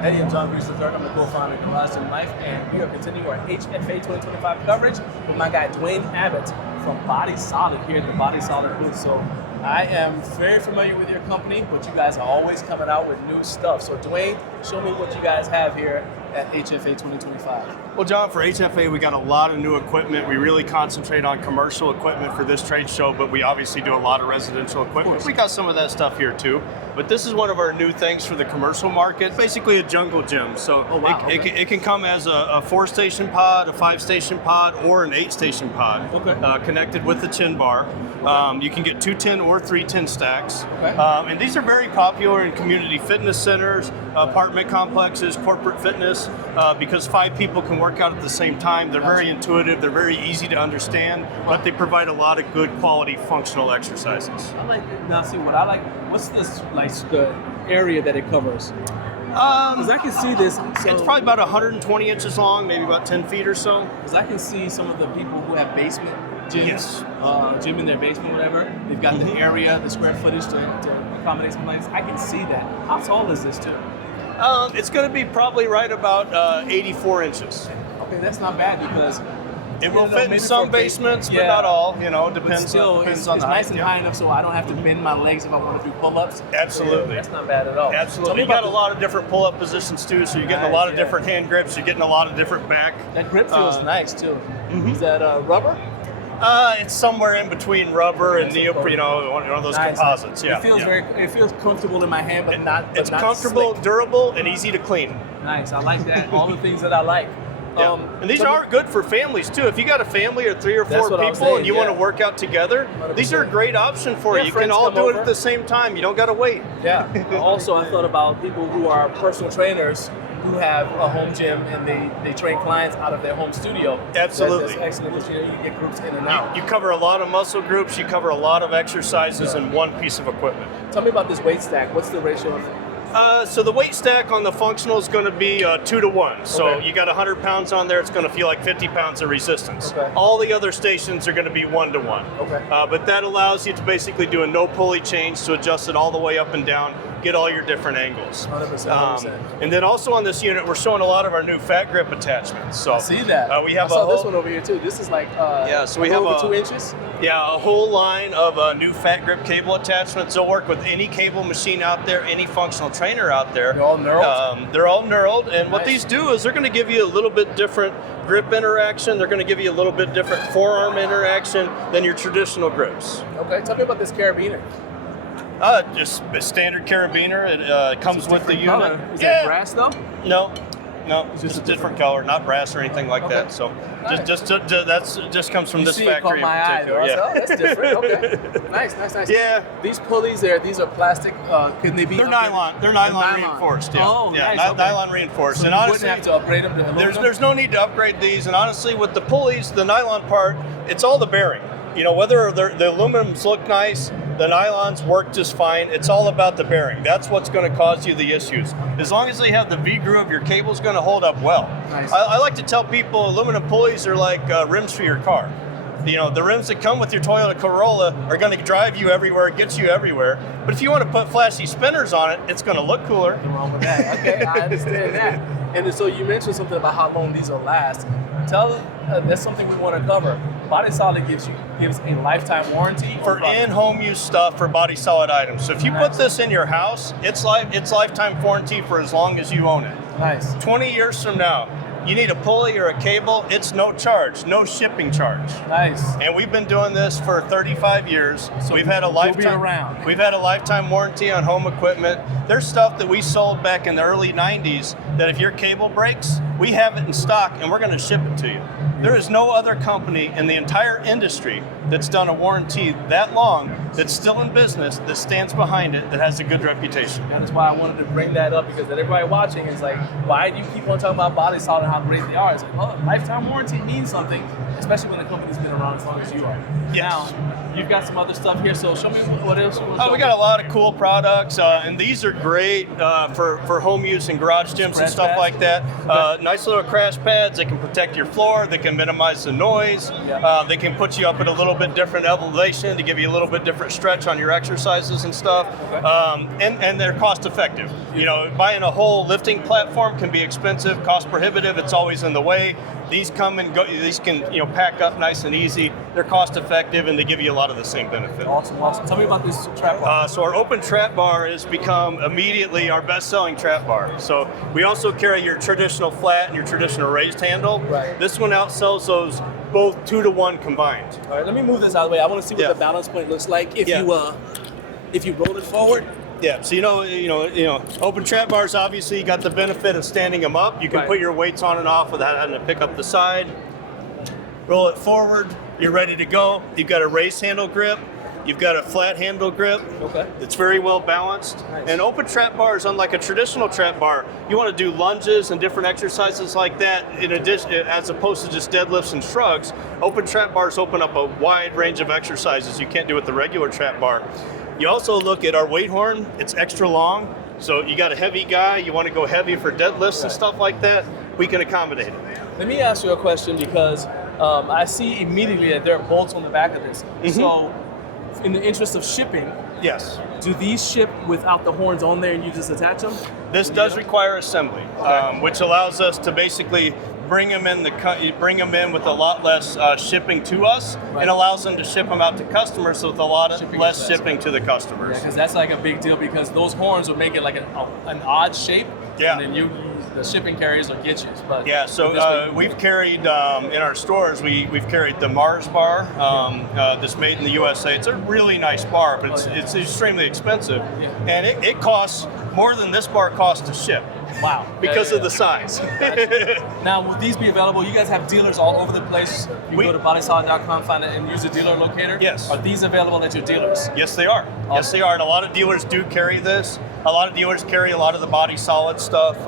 Hey, I'm John Reese III. I'm the co-founder of Garage Gym Life, and we are continuing our HFA 2025 coverage with my guy Dwayne Abbott from bodysolid here at the bodysolid booth. So I am very familiar with your company, but you guys are always coming out with new stuff. So Dwayne, show me what you guys have here at HFA 2025. Well, John, for HFA, we got a lot of new equipment. We really concentrate on commercial equipment for this trade show, but we obviously do a lot of residential equipment. We got some of that stuff here too. But this is one of our new things for the commercial market, basically a jungle gym. So it can come as a 4-station pod, a 5-station pod, or an 8-station pod, connected with the chin bar. You can get 210 or 310 stacks. And these are very popular in community fitness centers, apartment complexes, corporate fitness, because 5 people can work out at the same time. They're very intuitive, they're very easy to understand, but they provide a lot of good quality functional exercises. I like it. Now see what I like, what's this, like the area that it covers? Because I can see this. So it's probably about 120 inches long, maybe about 10 feet or so. Because I can see some of the people who have basement gyms, gym in their basement, whatever. They've got the area, the square footage to accommodate some things. I can see that. How tall is this too? It's going to be probably right about 84 inches. Okay, that's not bad because it will fit in some basements, but not all. You know, depends it's on the height. Nice and high enough so I don't have to bend my legs if I want to do pull-ups. Absolutely. That's not bad at all. Absolutely. You got a lot of different pull-up positions too, so you're getting a lot of different hand grips. You're getting a lot of different back. That grip feels nice too. Is that rubber? It's somewhere in between rubber and neoprene, one of those composites. Yeah. It feels comfortable in my hand, but not. It's comfortable, slick. durable, and easy to clean. Nice. I like that. All the things that I like. And these are good for families too. If you got a family of 3 or 4 people and you want to work out together, 100%. These are a great option for you. You can all do it at the same time. You don't got to wait. Yeah. Also, I thought about people who are personal trainers who have a home gym and they train clients out of their home studio. Absolutely. That's excellent because you get groups in and out. You cover a lot of muscle groups. You cover a lot of exercises in one piece of equipment. Tell me about this weight stack. What's the ratio of it? So the weight stack on the functional is going to be 2 to 1. So you got 100 pounds on there, it's going to feel like 50 pounds of resistance. All the other stations are going to be 1 to 1. But that allows you to basically do a no pulley change to adjust it all the way up and down, get all your different angles. 100%. And then also on this unit, we're showing a lot of our new fat grip attachments. So I see that. We have I saw this one over here too. This is like so we have over 2 inches. Yeah, a whole line of new fat grip cable attachments. They'll work with any cable machine out there, any functional trainer out there. They're all knurled? They're all knurled, and what these do is they're going to give you a little bit different grip interaction. They're going to give you a little bit different forearm interaction than your traditional grips. Okay, tell me about this carabiner. Just a standard carabiner. It comes with the unit. Color. Is that brass though? No, it's just a different color, not brass or anything like that. So just comes from this factory in particular. That's different. Okay, nice. Yeah. These pulleys these are plastic. Can they be? They're nylon. They're nylon reinforced. Yeah. Oh, yeah. Nice. Nylon reinforced. So and you honestly, wouldn't have to upgrade them to aluminum? There's no need to upgrade these. And honestly, with the pulleys, the nylon part, it's all the bearing. You know, whether the aluminums look nice, the nylons work just fine. It's all about the bearing. That's what's going to cause you the issues. As long as they have the V-groove, your cable's going to hold up well. Nice. I like to tell people aluminum pulleys are like rims for your car. You know, the rims that come with your Toyota Corolla are going to drive you everywhere, get you everywhere. But if you want to put flashy spinners on it, it's going to look cooler. Nothing wrong with that. Okay, I understand that. And so you mentioned something about how long these will last. That's something we want to cover. bodysolid gives a lifetime warranty for in-home use stuff for bodysolid items. So if you put this in your house, it's lifetime warranty for as long as you own it. Nice. 20 years from now, you need a pulley or a cable, it's no charge, no shipping charge. Nice. And we've been doing this for 35 years. So we've had a lifetime. We've had a lifetime warranty on home equipment. There's stuff that we sold back in the early 90s that if your cable breaks, we have it in stock and we're going to ship it to you. There is no other company in the entire industry that's done a warranty that long, that's still in business, that stands behind it, that has a good reputation. That is why I wanted to bring that up, because everybody watching is like, why do you keep on talking about bodysolid and how great they are? It's like, well, lifetime warranty means something, especially when the company's been around as long as you are. Yes. Now, you've got some other stuff here, so show me what else. We got a lot of cool products, and these are great for home use in garage gyms and stuff like that. Nice little crash pads. They can protect your floor. They can minimize the noise. They can put you up at a little bit different elevation, to give you a little bit different stretch on your exercises and stuff. And they're cost effective. You know, buying a whole lifting platform can be expensive, cost prohibitive. It's always in the way. These come and go. These can, you know, pack up nice and easy. They're cost effective, and they give you a lot of the same benefit. Awesome, awesome. Tell me about this trap bar. So our open trap bar has become immediately our best-selling trap bar. So we also carry your traditional flat and your traditional raised handle. Right. This one outsells those both 2-to-1 combined. All right, let me move this out of the way. I want to see what the balance point looks like if you roll it forward. Yeah, so you know, open trap bars, obviously you got the benefit of standing them up. You can put your weights on and off without having to pick up the side. Roll it forward, you're ready to go. You've got a raised handle grip. You've got a flat handle grip. Okay. It's very well balanced. Nice. And open trap bars, unlike a traditional trap bar, you want to do lunges and different exercises like that in addition, as opposed to just deadlifts and shrugs. Open trap bars open up a wide range of exercises you can't do with the regular trap bar. You also look at our weight horn. It's extra long. So you got a heavy guy, you want to go heavy for deadlifts and stuff like that, we can accommodate it. Let me ask you a question, because I see immediately that there are bolts on the back of this. So in the interest of shipping, yes. Do these ship without the horns on there and you just attach them? This does require assembly, which allows us to basically bring them in with a lot less shipping to us. It allows them to ship them out to customers with a lot of less shipping to the customers. Yeah, because that's like a big deal, because those horns would make it like an odd shape. Yeah. And then the shipping carriers will get you. But yeah, so we've carried in our stores, we've carried the Mars bar that's made in the USA. It's a really nice bar, but it's extremely expensive. Yeah. And it costs more than this bar costs to ship. Wow. Because of the size. Now, will these be available? You guys have dealers all over the place. You go to bodysolid.com, find it, and use a dealer locator? Yes. Are these available at your dealers? Yes, they are. Awesome. Yes, they are. And a lot of dealers do carry this. A lot of dealers carry a lot of the bodysolid stuff.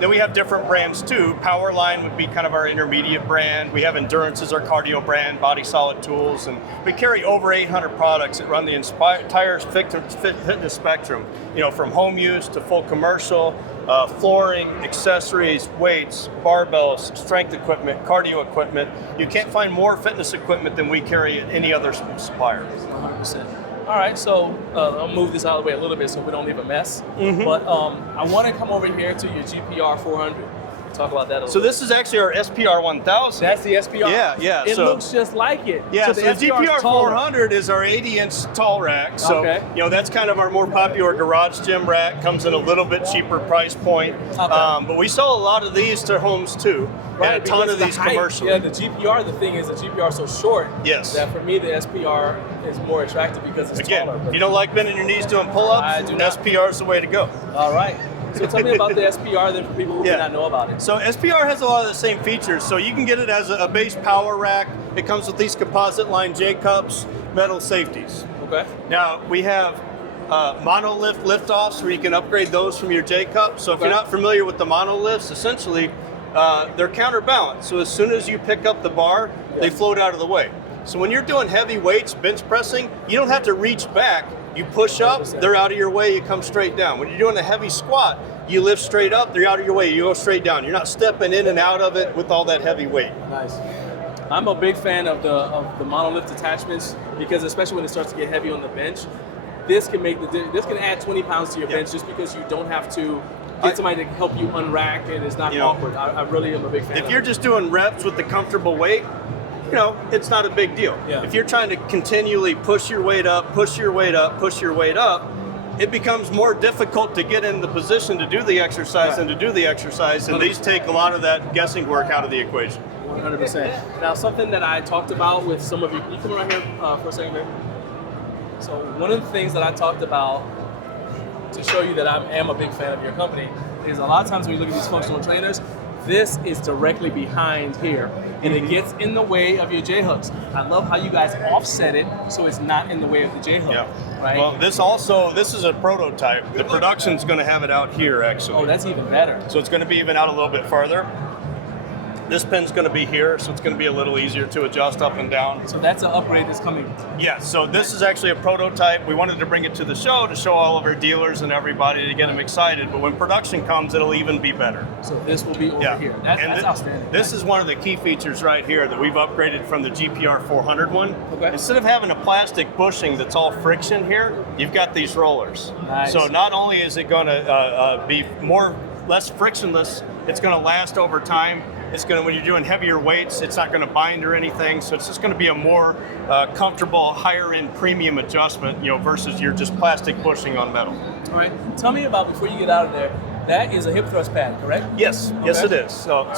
Then we have different brands too. Powerline would be kind of our intermediate brand. We have Endurance as our cardio brand, bodysolid tools, and we carry over 800 products that run the entire fitness spectrum. You know, from home use to full commercial, flooring, accessories, weights, barbells, strength equipment, cardio equipment. You can't find more fitness equipment than we carry at any other supplier. 100%. All right, so I'll move this out of the way a little bit so we don't leave a mess. But I want to come over here to your GPR 400. Talk about that a little So this is actually our SPR 1000. That's the SPR? Yeah. It looks just like it. Yeah, so the GPR 400 is our 80-inch tall rack. So, you know, that's kind of our more popular garage gym rack. Comes in a little bit cheaper price point. But we sell a lot of these to homes too. Right, and a ton of these commercially. Yeah, the GPR, the thing is the GPR is so short that for me the SPR is more attractive because it's taller. If you don't like bending your knees doing pull-ups, I do not. SPR is the way to go. All right. So tell me about the SPR then for people who may not know about it. So SPR has a lot of the same features. So you can get it as a base power rack. It comes with these composite line J-cups, metal safeties. Okay. Now we have monolift lift-offs where you can upgrade those from your J-cup. So if you're not familiar with the monolifts, essentially they're counterbalanced. So as soon as you pick up the bar, they float out of the way. So when you're doing heavy weights, bench pressing, you don't have to reach back. You push up, they're out of your way, you come straight down. When you're doing a heavy squat, you lift straight up, they're out of your way, you go straight down. You're not stepping in and out of it with all that heavy weight. Nice. I'm a big fan of the monolift attachments, because especially when it starts to get heavy on the bench, this can add 20 pounds to your bench just because you don't have to get somebody to help you unrack, and it's not awkward. I really am a big fan If you're just doing reps with the comfortable weight, you know, it's not a big deal. Yeah. If you're trying to continually push your weight up, push your weight up, push your weight up, it becomes more difficult to get in the position to do the exercise and to do the exercise, and these take a lot of that guessing work out of the equation. 100%. Now, something that I talked about with some of you, can you come around here for a second, babe? So one of the things that I talked about to show you that I am a big fan of your company is a lot of times when you look at these functional trainers, this is directly behind here, and it gets in the way of your J-hooks. I love how you guys offset it so it's not in the way of the J-hook. Yeah. Right? Well, this is a prototype. The production's going to have it out here, actually. Oh, that's even better. So it's going to be even out a little bit farther. This pin's going to be here, so it's going to be a little easier to adjust up and down. So that's an upgrade that's coming. Yeah, so this is actually a prototype. We wanted to bring it to the show to show all of our dealers and everybody to get them excited, but when production comes, it'll even be better. So this will be over here. That's outstanding. This is one of the key features right here that we've upgraded from the GPR 400 one. Okay. Instead of having a plastic bushing that's all friction here, you've got these rollers. Nice. So not only is it going to be less frictionless, it's going to last over time. It's going to, when you're doing heavier weights, it's not going to bind or anything. So it's just going to be a more comfortable, higher end premium adjustment, versus your just plastic bushing on metal. All right. Tell me about, before you get out of there, that is a hip thrust pad, correct? Yes, okay. Yes it is. So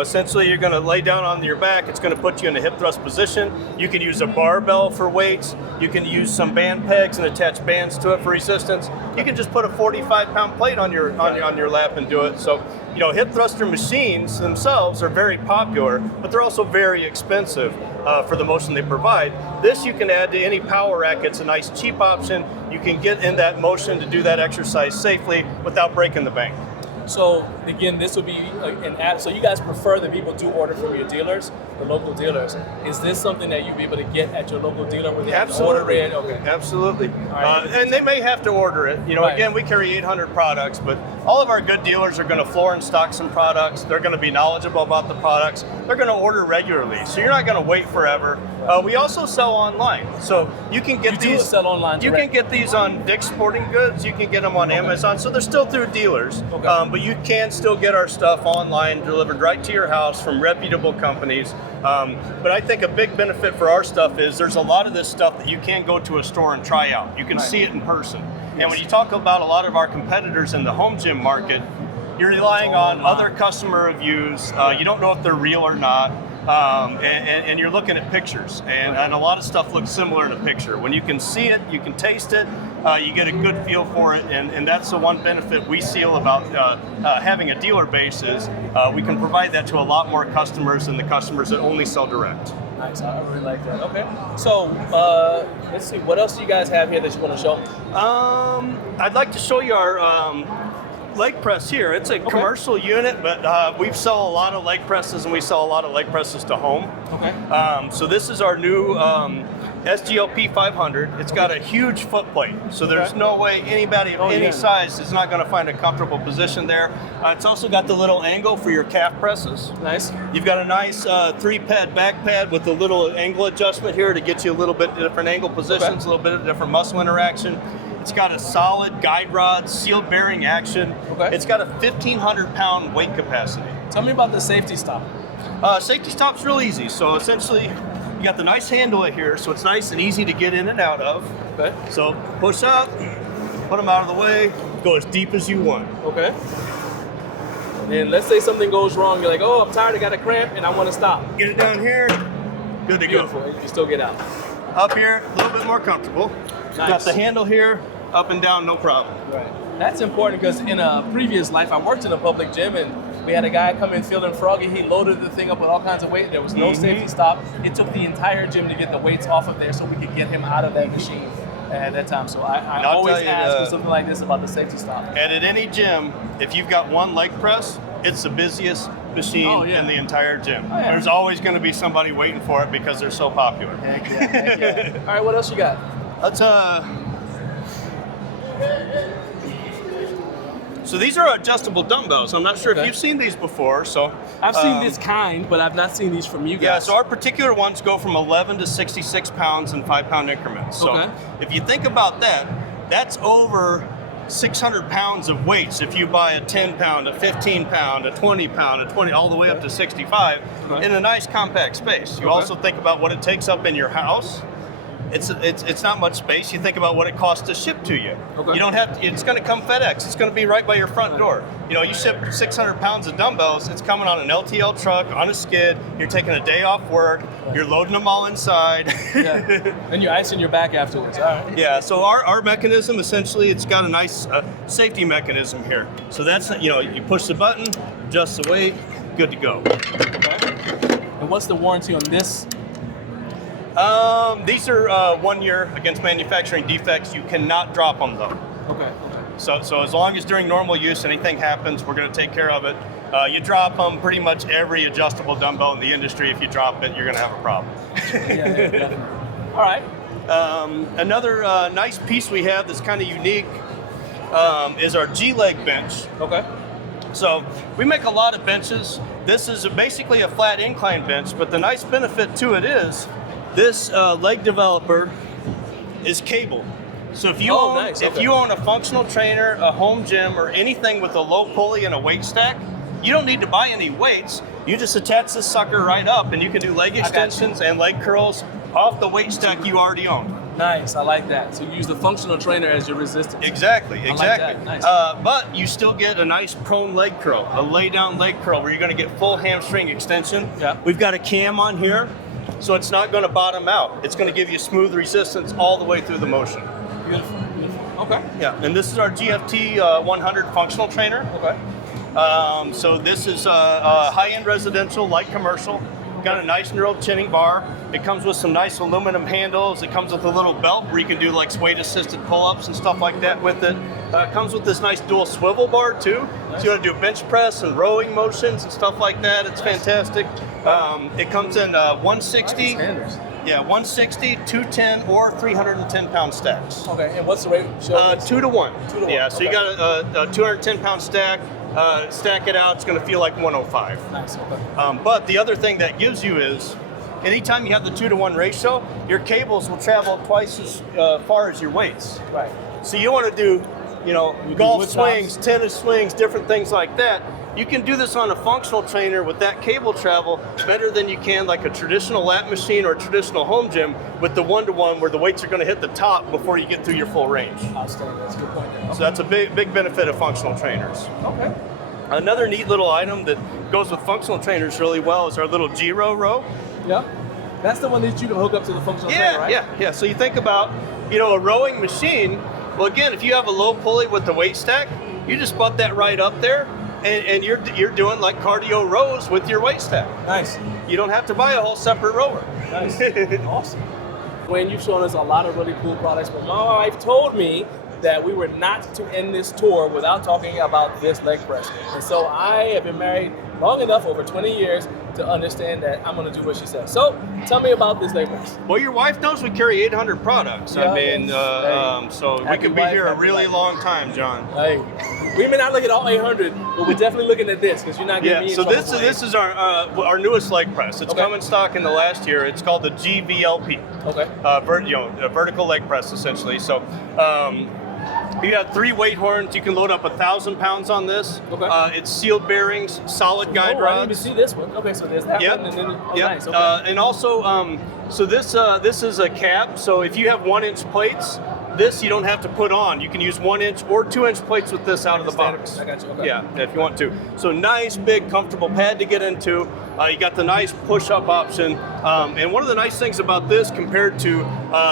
essentially you're going to lay down on your back. It's going to put you in a hip thrust position. You can use a barbell for weights. You can use some band pegs and attach bands to it for resistance. You can just put a 45-pound plate on your lap and do it. So hip thruster machines themselves are very popular, but they're also very expensive for the motion they provide. This you can add to any power rack. It's a nice cheap option. You can get in that motion to do that exercise safely without breaking the bank. So again, this would be an ad. So you guys prefer that people do order from your dealers, the local dealers. Is this something that you'll be able to get at your local dealer where they have to order it? Okay. Absolutely. Right. And they may have to order it. Right. Again, we carry 800 products, but all of our good dealers are going to floor and stock some products. They're going to be knowledgeable about the products. They're going to order regularly, so you're not going to wait forever. We also sell online, so you can get these. Do sell online. You can get these on Dick's Sporting Goods. You can get them on Amazon. So they're still through dealers, but you can still get our stuff online, delivered right to your house from reputable companies. But I think a big benefit for our stuff is there's a lot of this stuff that you can't go to a store and try out. You can see it in person. Yes. And when you talk about a lot of our competitors in the home gym market, you're relying on other customer reviews. You don't know if they're real or not. And you're looking at pictures, and a lot of stuff looks similar in a picture. When you can see it, you can taste it, you get a good feel for it, and that's the one benefit we feel about having a dealer base is we can provide that to a lot more customers than the customers that only sell direct. Nice, I really like that. Okay, so let's see, what else do you guys have here that you want to show? I'd like to show you our leg press here. It's a commercial unit, but we sell a lot of leg presses, and we sell a lot of leg presses to home. Okay. So this is our new SGLP 500. It's got a huge foot plate, so there's no way anybody of any size is not going to find a comfortable position there. It's also got the little angle for your calf presses. Nice. You've got a nice 3-pad back pad with a little angle adjustment here to get you a little bit different angle positions, a little bit of different muscle interaction. It's got a solid guide rod, sealed bearing action. Okay. It's got a 1,500-pound weight capacity. Tell me about the safety stop. Safety stop's real easy. So essentially, you got the nice handle here, so it's nice and easy to get in and out of. Okay. So push up, put them out of the way, go as deep as you want. Okay. And let's say something goes wrong. You're like, oh, I'm tired, I got a cramp, and I want to stop. Get it down here, good to Beautiful. go. You can still get out. Up here, a little bit more comfortable. Nice. Got the handle here, up and down, no problem. Right. That's important because in a previous life, I worked in a public gym, and we had a guy come in feeling froggy. He loaded the thing up with all kinds of weight. There was no safety stop. It took the entire gym to get the weights off of there so we could get him out of that machine at that time. So I always ask for something like this about the safety stop. And at any gym, if you've got one leg press, it's the busiest machine in the entire gym. Oh, yeah. There's always going to be somebody waiting for it because they're so popular. Heck yeah, heck yeah. All right, what else you got? Let's So these are adjustable dumbbells. I'm not sure if you've seen these before. So I've seen this kind, but I've not seen these from you guys. Yeah, so our particular ones go from 11 to 66 pounds in 5-pound increments. So if you think about that, that's over 600 pounds of weights if you buy a 10-pound, a 15-pound, a 20-pound, a 20, all the way up to 65 in a nice compact space. You also think about what it takes up in your house. It's not much space. You think about what it costs to ship to you. You don't have to, it's going to come FedEx. It's going to be right by your front door. You ship 600 pounds of dumbbells. It's coming on an LTL truck, on a skid. You're taking a day off work. You're loading them all inside. And you're icing your back afterwards. All right. Yeah, so our mechanism, essentially, it's got a nice safety mechanism here. So that's, you push the button, adjust the weight, good to go. And what's the warranty on this? These are 1 year against manufacturing defects. You cannot drop them though. Okay. So as long as during normal use anything happens, we're going to take care of it. You drop them, pretty much every adjustable dumbbell in the industry, if you drop it, you're going to have a problem. Yeah, definitely. All right. Another nice piece we have that's kind of unique is our G-leg bench. Okay. So we make a lot of benches. This is basically a flat incline bench, but the nice benefit to it is this leg developer is cable. So if you if you own a functional trainer, a home gym, or anything with a low pulley and a weight stack, you don't need to buy any weights. You just attach this sucker right up, and you can do leg extensions and leg curls off the weight stack you already own. Nice, I like that. So you use the functional trainer as your resistance. Exactly. I like that. Nice. But you still get a nice prone leg curl, a lay down leg curl where you're going to get full hamstring extension. Yeah. We've got a cam on here, so it's not going to bottom out. It's going to give you smooth resistance all the way through the motion. Beautiful. Okay. Yeah, and this is our GFT 100 functional trainer. Okay. So this is a high-end residential, light commercial. Got a nice knurled chinning bar. It comes with some nice aluminum handles. It comes with a little belt where you can do like weight-assisted pull-ups and stuff like that with it. It comes with this nice dual swivel bar too. Nice. So you want to do bench press and rowing motions and stuff like that. It's fantastic. It comes in 160. Nice. Yeah, 160, 210, or 310-pound stacks. Okay, and what's the rate? 2 to 1. 2 to 1. Yeah, so you got a 210-pound stack. Stack it out, it's going to feel like 105. Nice. Okay. But the other thing that gives you is, anytime you have the 2 to 1 ratio, your cables will travel twice as far as your weights. Right. So you want to do, golf swings, tennis swings, different things like that. You can do this on a functional trainer with that cable travel better than you can like a traditional lap machine or a traditional home gym with the 1-to-1 where the weights are going to hit the top before you get through your full range. Outstanding. That's a good point there. Okay. So that's a big benefit of functional trainers. Okay. Another neat little item that goes with functional trainers really well is our little row. Yeah. That's the one that you can hook up to the functional trainer, right? Yeah. So you think about, a rowing machine. Well, again, if you have a low pulley with the weight stack, you just butt that right up there. And you're doing like cardio rows with your weight stack. Nice. You don't have to buy a whole separate rower. Nice. Awesome. Wayne, you've shown us a lot of really cool products, but my wife told me that we were not to end this tour without talking about this leg press. And so I have been married long enough, over 20 years, to understand that I'm going to do what she says. So tell me about this leg press. Well, your wife knows we carry 800 products. Yeah, So we could be here a really long time, John. Hey, we may not look at all 800, but we're definitely looking at this because you're not getting me in so trouble. this is our newest leg press. It's come in stock in the last year. It's called the GVLP. Okay. A vertical leg press essentially. So. You have 3 weight horns. You can load up 1,000 pounds on this. Okay. It's sealed bearings, solid guide rods. I didn't even see this one. Okay, so there's that one, and then nice. Okay. And also, so this is a cap. So if you have 1-inch plates, this you don't have to put on. You can use 1-inch or 2-inch plates with this out of the box. I got you. Okay. Yeah, if you want to. So nice, big, comfortable pad to get into. You got the nice push-up option. And one of the nice things about this compared to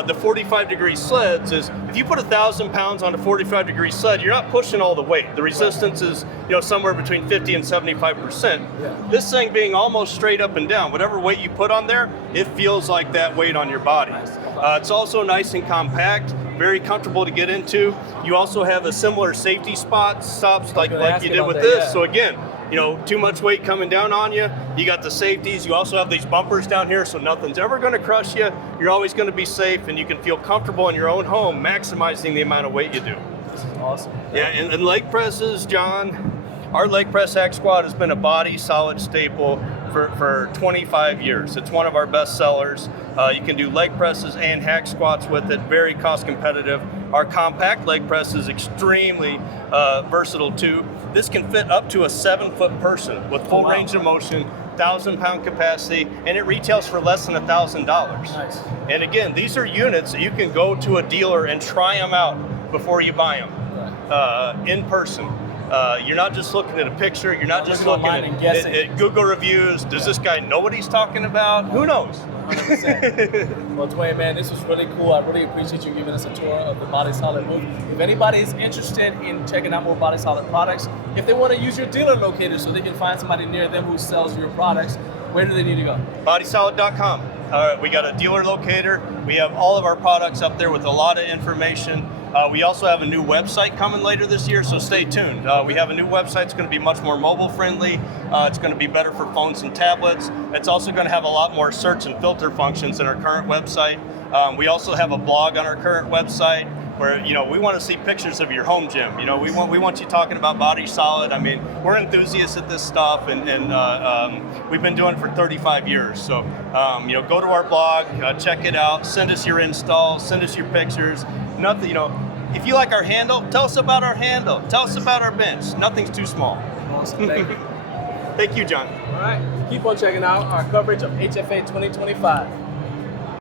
the 45-degree sleds is if you put 1,000 pounds on a 45-degree sled, you're not pushing all the weight. The resistance is somewhere between 50 and 75%. Yeah. This thing being almost straight up and down, whatever weight you put on there, it feels like that weight on your body. Nice. It's also nice and compact, very comfortable to get into. You also have a similar safety stops like you did with this. Yeah. So again, too much weight coming down on you. You got the safeties. You also have these bumpers down here, so nothing's ever going to crush you. You're always going to be safe, and you can feel comfortable in your own home, maximizing the amount of weight you do. This is awesome. Yeah, and leg presses, John. Our leg press hack squat has been a body solid staple for 25 years. It's one of our best sellers. You can do leg presses and hack squats with it, very cost competitive. Our compact leg press is extremely versatile too. This can fit up to a 7-foot person with full range of motion, 1,000-pound capacity, and it retails for less than $1,000. Nice. And again, these are units that you can go to a dealer and try them out before you buy them in person. You're not just looking at a picture. You're not just looking at Google reviews. Does this guy know what he's talking about? Who knows? 100%. Well, Dwayne, man, this was really cool. I really appreciate you giving us a tour of the BodySolid booth. If anybody is interested in checking out more BodySolid products, if they want to use your dealer locator so they can find somebody near them who sells your products, where do they need to go? Bodysolid.com. We got a dealer locator. We have all of our products up there with a lot of information. We also have a new website coming later this year, so stay tuned. We have a new website. It's going to be much more mobile friendly. It's going to be better for phones and tablets. It's also going to have a lot more search and filter functions than our current website. We also have a blog on our current website where, we want to see pictures of your home gym. We want you talking about bodysolid. I mean, we're enthusiasts at this stuff, and we've been doing it for 35 years. So, go to our blog, check it out, send us your installs, send us your pictures. Nothing, if you like our handle, tell us about our handle. Tell us about our bench. Nothing's too small. Awesome. Thank you. Thank you, John. All right. Keep on checking out our coverage of HFA 2025.